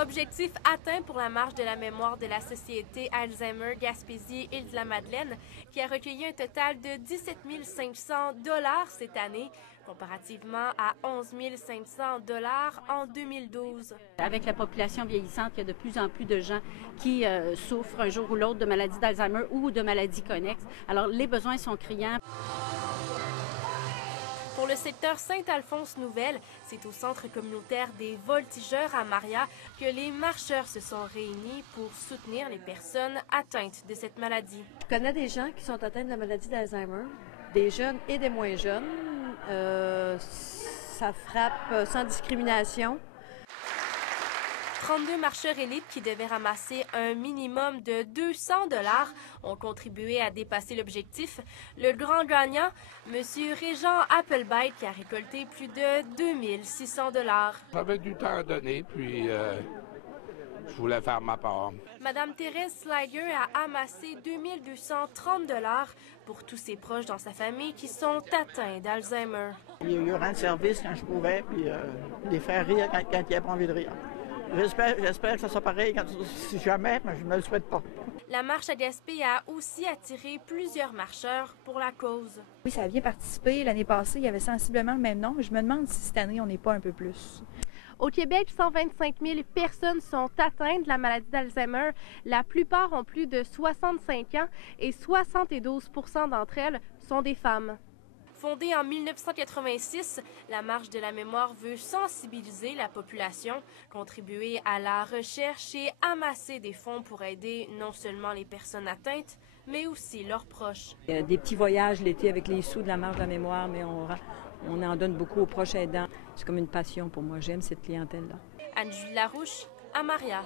Objectif atteint pour la marche de la mémoire de la Société Alzheimer Gaspésie-Île-de-la-Madeleine, qui a recueilli un total de 17 500 $ cette année, comparativement à 11 500 $ en 2012. Avec la population vieillissante, il y a de plus en plus de gens qui souffrent un jour ou l'autre de maladies d'Alzheimer ou de maladies connexes. Alors, les besoins sont criants. Pour le secteur Saint-Alphonse-Nouvelle, c'est au centre communautaire des Voltigeurs à Maria que les marcheurs se sont réunis pour soutenir les personnes atteintes de cette maladie. Je connais des gens qui sont atteints de la maladie d'Alzheimer, des jeunes et des moins jeunes. Ça frappe sans discrimination. 32 marcheurs élites qui devaient ramasser un minimum de 200 $ ont contribué à dépasser l'objectif. Le grand gagnant, M. Régent Applebite, qui a récolté plus de 2600 $. J'avais du temps à donner, puis je voulais faire ma part. Madame Thérèse Sliger a amassé 2230 $ pour tous ses proches dans sa famille qui sont atteints d'Alzheimer. Il y a eu rendre service quand je pouvais, puis les faire rire quand il n'y a pas envie de rire. J'espère que ça sera pareil si jamais, mais je ne me le souhaite pas. La marche à Gaspé a aussi attiré plusieurs marcheurs pour la cause. Oui, ça a bien participé. L'année passée, il y avait sensiblement le même nombre. Je me demande si cette année, on n'est pas un peu plus. Au Québec, 125 000 personnes sont atteintes de la maladie d'Alzheimer. La plupart ont plus de 65 ans et 72 % d'entre elles sont des femmes. Fondée en 1986, la Marche de la mémoire veut sensibiliser la population, contribuer à la recherche et amasser des fonds pour aider non seulement les personnes atteintes, mais aussi leurs proches. Des petits voyages l'été avec les sous de la Marche de la mémoire, mais on en donne beaucoup aux proches aidants. C'est comme une passion pour moi, j'aime cette clientèle-là. Anne-Julie Larouche, à Maria.